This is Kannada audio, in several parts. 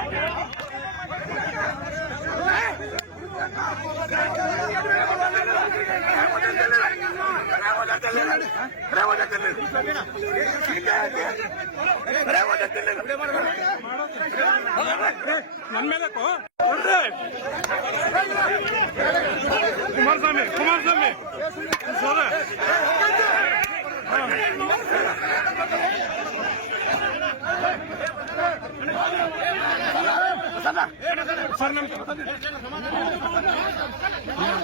ನನ್ನ ಮೇಲೆ ಕುಮಾರಸ್ವಾಮಿ ಕುಮಾರಸ್ವಾಮಿ ಸರ ಸರ್ ನಮ್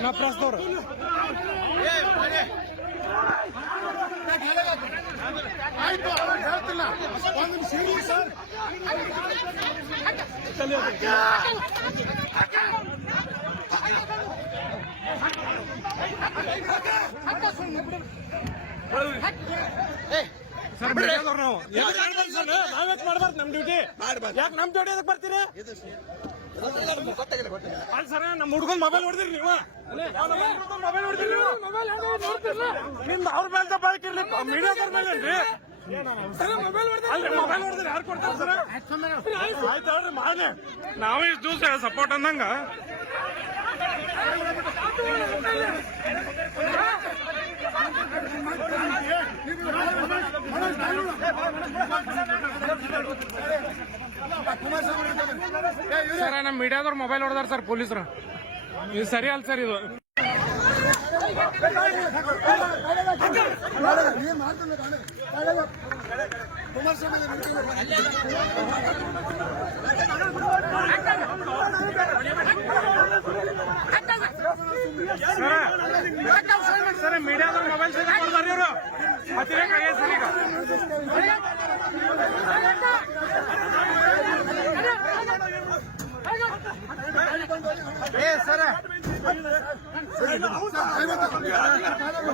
ನಾ ಪ್ರಸ್ತವ್ರು ಆಯ್ತು ಅವ್ರು ಹೇಳ್ತಿಲ್ಲ ಒಂದು ಸರ್ ಸರ್ ನಾವು ಯಾಕೆ ಮಾಡ್ಬಾರ್ದು ನಮ್ ಡ್ಯೂಟಿ ಯಾಕೆ ನಮ್ ಡ್ಯೂಟಿ ಅದಕ್ಕೆ ಬರ್ತೀರಿ? ಅಲ್ಲ ಸರ್ ನಮ್ಮ ಹುಡ್ಕೊಂಡ್ ಮೊಬೈಲ್ ಹೊಡೆದಿರಿ ನೀವು ಮೊಬೈಲ್ ಹೊಡೆದಿರಿ ನೀವು ನಿಮ್ದು ಅವ್ರ ಮೇಲೆ ತಪ್ಪಾಕಿರ್ಲಿ ಮೀಡಿಯಾದವ್ರ ಮೇಲೆ ಅಲ್ರಿ ಅಲ್ರಿ ಮೊಬೈಲ್ ಹೊಡೆದ್ರೆ ಯಾರು ಕೊಡ್ತಾರೆ ಸರ್ ಆಯ್ತು ಹೇಳ್ರಿ ಮಾಡಿ ನಾವೇ ಇಷ್ಟು ದಿವಸ ಸಪೋರ್ಟ್ ಅಂದಂಗ ಸರ್ ನಮ್ಮ ಮೀಡಿಯಾದವ್ರು ಮೊಬೈಲ್ ಹೊಡೆದಾರ ಸರ್ ಪೊಲೀಸರು. ಇದು ಸರಿ ಅಲ್ಲ ಸರ್ ಇದು. ಸರ್ ಮೀಡಿಯಾದವ್ರು ಮೊಬೈಲ್ ಸಹಿತ ಕೊಡ್ತಾರ ಇವರು ಅತಿರೇಕ ಆಗೈತೆ ಸರ್ ಈಗ ಹಿಂದೂ ಸಂಘಟನೆ ಮೇಲೆ ಈ ರೀತಿ ಮಾಡಿದ್ರೆ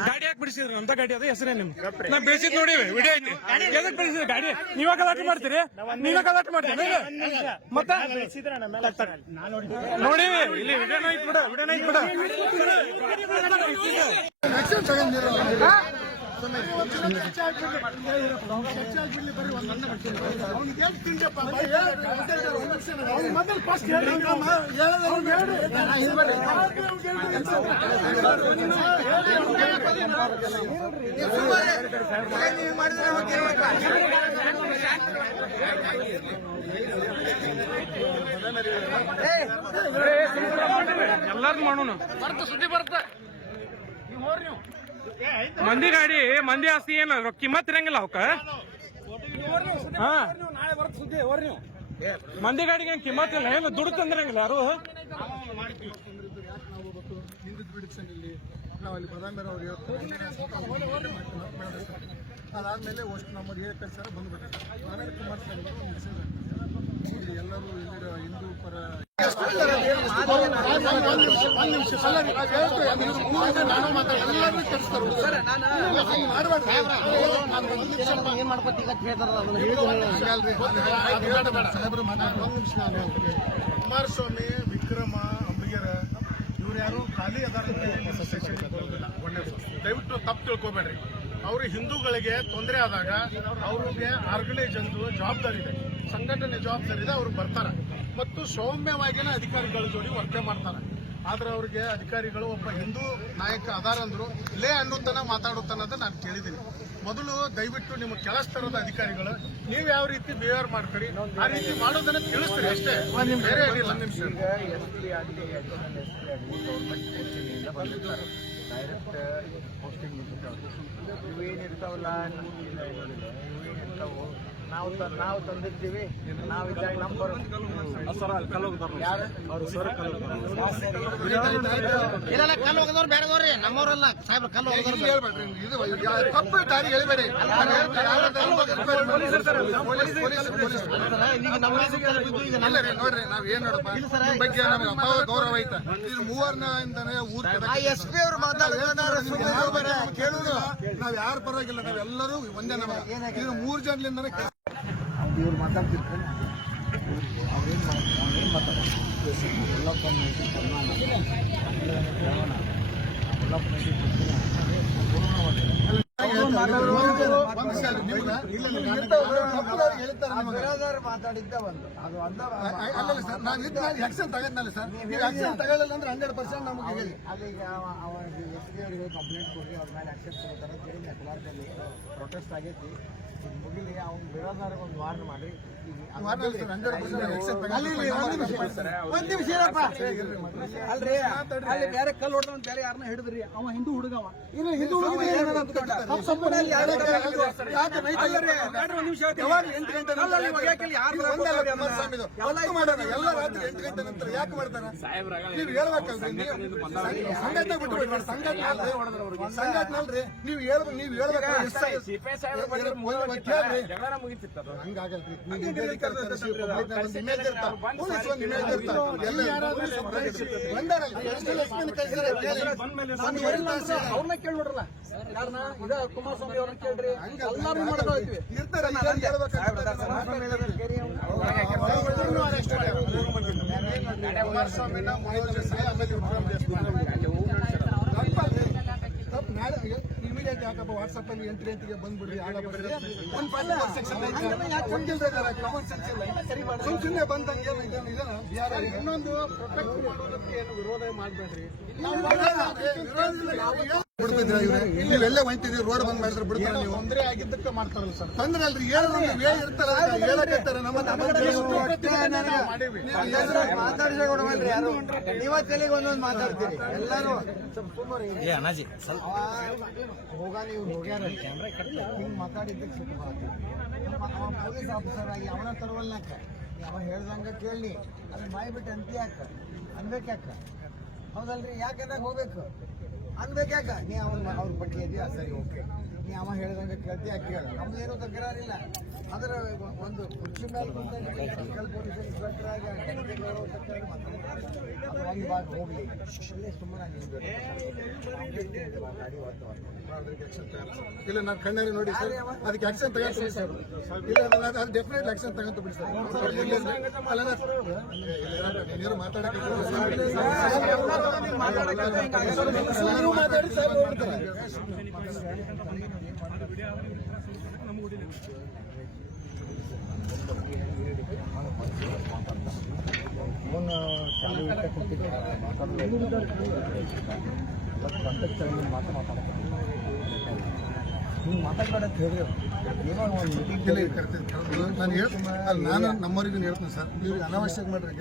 ಗಾಡಿ ಯಾಕೆ ಬಿಡಿಸಿದ್ರು? ಅಂತ ಗಾಡಿ ಅದ ಹೆಸರೇ ನಿಮ್ ನಾ ಬಿಡಿಸಿದ್ ನೋಡಿ ವಿಡಿಯೋ ಐತಿ. ಎದಕ್ ಬಿಡಿಸಿದ್ರು ಗಾಡಿ? ನೀವ ಕಲಾಟ ಮಾಡ್ತೀರಿ? ನೀವ ಕಲಾಟ ಮಾಡ್ತೀರಿ ಮತ್ತ? ನೋಡಿ ಇಲ್ಲಿ ವಿಡಿಯೋನ ಐತ್ ಬಿಡ ವಿಡಿಯೋನ ಐತ್ ಬಿಡ. ಎಲ್ಲಾರ್ದು ಮಾಡೋಣ. ಬರ್ತ ಸುದ್ದಿ ಬರ್ತ. ಮಂದಿ ಗಾಡಿ, ಮಂದಿ ಆಸ್ತಿ ಏನ ಕಿಮ್ಮತ್ ಇರಂಗಿಲ್ಲ ಅವಕ್ಕ ಹಾ. ಮಂದಿ ಗಾಡಿಗೆ ಏನ್ ಕಿಮ್ಮತ್ ಇಲ್ಲ, ಏನು ದುಡ್ಡು ತಂದಿರಂಗಿಲ್ಲ ಯಾರು? ನಾವು ಅಲ್ಲಿ ಅದಾದ್ಮೇಲೆ ಅಷ್ಟು ನಮ್ಮದು ಏ ಸರ್ ಬಂದ್ಬಿಟ್ಟು ಆಮೇಲೆ ಮುಗಿಸಿದ್ರು. ಎಲ್ಲರೂ ಹಿಂದೂ ಪರ ಕುಮಾರಸ್ವಾಮಿ ವಿಕ್ರಮ ಅಂಬಿಗರ ಇವ್ರು ಯಾರು? ಖಾಲಿ ಅದಾರ ದಯವಿಟ್ಟು ತಪ್ಪು ತಿಳ್ಕೊಬೇಡ್ರಿ. ಅವರು ಹಿಂದೂಗಳಿಗೆ ತೊಂದರೆ ಆದಾಗ ಅವ್ರಿಗೆ ಆರ್ಗನೈಸ್ ಜವಾಬ್ದಾರಿ ಇದೆ. ಸಂಘಟನೆ ಜವಾಬ್ದಾರಿ ಇದೆ, ಅವ್ರು ಬರ್ತಾರೆ. ಮತ್ತು ಸೌಮ್ಯವಾಗಿನ ಅಧಿಕಾರಿಗಳ ಜೋಡಿ ವರ್ತನೆ ಮಾಡ್ತಾರೆ. ಆದ್ರೆ ಅವ್ರಿಗೆ ಅಧಿಕಾರಿಗಳು ಒಬ್ಬ ಹಿಂದೂ ನಾಯಕ ಅದಾರ ಅಂದ್ರು, ಲೇ ಅನ್ನುತ್ತಾನ ಮಾತಾಡುತ್ತಾನದ ನಾನು ಕೇಳಿದ್ದೀನಿ. ಮೊದಲು ದಯವಿಟ್ಟು ನಿಮ್ಮ ಕೆಳಸ್ತರದ ಅಧಿಕಾರಿಗಳು, ನೀವು ಯಾವ ರೀತಿ ಬಿಹೇವ್ ಮಾಡ್ತೀರಿ, ಆ ರೀತಿ ಮಾಡೋದನ್ನ ತಿಳಿಸ್ತೀರಿ ಅಷ್ಟೇ. ಬೇರೆ ಏನಿಲ್ಲ. ನಿಮಿಷ ಈಗ ಎಸ್ ಪಿ ಆಗಲಿ ಅಡಿಷನಲ್ ಎಸ್ ಪಿ ಆಗಲಿ ನಾವು ನಾವು ತಂದಿರ್ತೀವಿ ನಾವು ಇದ್ದಾಗ ನಂಬರ್ ಯಾರು? ಇಲ್ಲ ಕಲ್ಲು ಹೋಗದವ್ರು ಬೇರೆದವ್ರಿ ನಮ್ಮವ್ರಲ್ಲ. ಸಾಹೇಬ್ರ ಕಲ್ಲು ಹೋಗದವ್ರು ತಪ್ಪು ದಾರಿ ಹೇಳಿಬೇಡಿ. ನಮ್ಮ ನೋಡ್ರಿ ನಾವ್ ಏನ್ ನೋಡಪ್ಪ? ಬಗ್ಗೆ ನಮ್ಗೆ ಗೌರವ ಐತ. ಇದು ಮೂವರ್ನ ಇಂದಾನೆ ಊರ್ ಎಸ್ ಪಿ ಅವರು ಕೇಳುದು ನಾವ್ ಯಾರ ಪರವಾಗಿಲ್ಲ ನಾವೆಲ್ಲರೂ ಒಂದೇ ನಮಗ. ಇದು ಮೂರ್ ಜನಲಿಂದಾನೆ ಇವ್ರು ಮಾತಾಡ್ತಿರ್ತಾರೆ ಅವ್ರೇನು ಮಾಡ್ತಾರೆ ಅವ್ರೇನು ಮಾತಾಡ್ತಾರೆ ಎಲ್ಲಪ್ಪ ಒಂದ್ ಮಾತಾಡಿದ್ದ ಒಂದು. ಅದು ಸರ್ ನಾನು ಇದು ನಾನು ಆಕ್ಷನ್ ತಗೊಂಡ್ನಲ್ಲ ಸರ್. ನೀವು ಆಕ್ಷನ್ ತಗೊಳ್ಳಲ್ಲ ಅಂದ್ರೆ ಹಂಡ್ರೆಡ್ ಪರ್ಸೆಂಟ್ ನಮಗೆ ಹೇಳಿ. ಎಸ್ ಅವರಿಗೆ ಕಂಪ್ಲೇಂಟ್ ಕೊಡಿ ಅವ್ರ ಮೇಲೆ ಆಕ್ಷನ್ ತಗೋತಾರೆ ಅಂತ ಹೇಳಿ ಪ್ರೊಟೆಸ್ಟ್ ಆಗೈತಿ ಈಗ ಮುಗಿಲಿ ಅವ್ನ ಬಿರೋದಾರಿಗೆ ಒಂದು ವಾರ್ನ್ ಮಾಡಿ ಈಗ ಅದು ಮಾಡ್ಲಿ ಸರ್, 100% ತಗೊಂಡು ಅಲ್ಲಿ ಇಲ್ಲಿ ಒಂದ್ ನಿಮಿಷ. ಒಂದ್ ನಿಮಿಷ ಇರಪ್ಪ. ಅಲ್ರಿ ಅಲ್ಲಿ ಬೇರೆ ಕಲ್ಲು ಹೊಡೆದ ಬೇರೆ ಯಾರನ್ನ ಹಿಡಿದ್ರಿ? ಅವ ಹಿಂದೂ ಹುಡುಗವ. ಇನ್ನು ಹಿಂದೂ ಹುಡುಗ ಎಲ್ಲ ರಾತ್ರಿ ಎಂಟು ಗಂಟೆ ನಂತರ ಯಾಕೆ ಮಾಡ್ತಾರ? ನೀವು ಹೇಳ್ಬೇಕಲ್ರಿ ನೀವು. ಸಂಘಟನೆ ಬಿಟ್ಬಿಡ್ರಿ ಸಂಘಟನೆ ಸಂಘಟನೆ ಅಲ್ರಿ. ನೀವು ಹೇಳ್ಬೇಕು. ನೀವು ಹೇಳ್ಬೇಕು ಹಂಗಾಗಲ್ರಿ ಬಂದಾರಲ್ಲ, ಎಷ್ಟು ಲಕ್ಷ್ಮೀನ ಕಳ್ಸಿದಾರೆ ಕೇಳಿ. ಒಂದು ಎರಡು ತಾಸು ಅವ್ರನ್ನ ಕೇಳಿ ನೋಡ್ರಲ್ಲ ಕುಮಾರಸ್ವಾಮಿ ಅವ್ರನ್ನ ಕೇಳ್ರಿ. ಎಲ್ಲಾರು ಕುಮಾರಸ್ವಾಮಿನ ಇಮಿಡಿಯೇಟ್ ಯಾಕಪ್ಪ ಅಲ್ಲಿ ಎಂಟ್ರಿ ಎಂಟಿಗೆ ಬಂದ್ಬಿಡ್ರಿ ಒಂದು ಸೆಕ್ಷನ್ ಸುಮ್ ಸುಮ್ನೆ ಬಂದಂಗೆ ಇನ್ನೊಂದು ಪ್ರೊಟೆಕ್ಟ್ ಮಾಡೋದಕ್ಕೆ ಏನು ವಿರೋಧ ಮಾಡಬೇಡ್ರಿ. ಹೊಂಟಿದ್ರಿ ರೋಡ್ ಬಂದ್ ಮಾಡಿದ್ರೆ ಬಿಡ್ತಾರ ನೀವು. ತೊಂದರೆ ಆಗಿದ್ದಕ್ಕೆ ಮಾಡ್ತಾರಲ್ಲ ಸರ್. ತೊಂದ್ರೆ ಅಲ್ರಿ ಹೇಳಿದ್ರು ನೀವು ಏನ್ ಇರ್ತಾರ ಹೇಳಕತ್ತಾರ ನಮ್ಮ ಮಾತಾಡಿಸೇ ಕೊಡವಲ್ರಿ ಯಾರು? ನೀವ ತಲೆಗೆ ಒಂದೊಂದು ಮಾತಾಡ್ತೀರಿ ಎಲ್ಲಾರು. ಹೋಗ ನೀವು ಹೋಗ್ಯಾರ ಕ್ಯಾಮ್ರಾ ಕಟ್ಟ ಹಿಂಗ್ ಮಾತಾಡಿದ್ದಕ್ಕೆ ಸಿಟ್ಟು ಬರತ್ತೆ. ಅವ ಪೊಲೀಸ್ ಆಫೀಸರ್ ಆಗಿ ಅವನ ತರವಲ್ನಾಕ ಅವ ಹೇಳ್ದಂಗ ಕೇಳಿ. ಅದನ್ನ ಬಾಯ್ ಅಂತ ಅಂತಿ ಯಾಕ? ಅನ್ಬೇಕು ಯಾಕ? ಹೌದಲ್ರಿ ಯಾಕಂದಾಗ ಹೋಗ್ಬೇಕು? ಅನ್ಬೇಕು ಯಾಕ ನೀ ಅವನ ಅವ್ರ ಪಟ್ಟಿ ಇದೆಯಾ ಸರಿ ಓಕೆ ನೀ ಅವ ಹೇಳಿದಂಗೆ ಕೇಳ್ತಿ ಯಾಕೆ ಕೇಳ ನಮ್ದೇನು ತಕರಾರಿಲ್ಲ ಅದರ ಒಂದು ಕುರ್ಚಿ ಮೇಲೆ ಸರ್ಕಲ್ ಪೊಲೀಸ್ ಇನ್ಸ್ಪೆಕ್ಟರ್ ಆಗಿ ಒಂದು ಭಾಗ ಹೋಗ್ಲಿ ಇಲ್ಲೇ ಸುಮ್ಮನೆ ಇಲ್ಲ ನಾನು ಕಣ್ಣಾರಿ ನೋಡಿ ಸರ್ ಅದಕ್ಕೆ ಆಕ್ಷನ್ ತಗೊಂಡು ಸರ್ ಇಲ್ಲ ಅದು- ಡೆಫಿನೆಟ್ ಆಕ್ಷನ್ ತಗೊಂತ ಬಿಡಿ ಸರ್ ಅಲ್ಲ ನಾ- ಇಲ್ಲ, ಇಲ್ಲ, ನೀನು ಮಾತಾಡಕ್ಕೆ ಮಾತಾಡಿ ಸರ್ ನೋಡ್ತಾರೆ ಹೇಳಿದ್ರು. ಒಂದು ಮೀಟಿಂಗ್. ನಾನು ಹೇಳ್ತೀನಿ ನಾನು ನಮ್ಮವರಿಗೂ ಹೇಳ್ತೀನಿ ಸರ್. ನೀವು ಅನಾವಶ್ಯಕ ಮಾಡ್ರಿ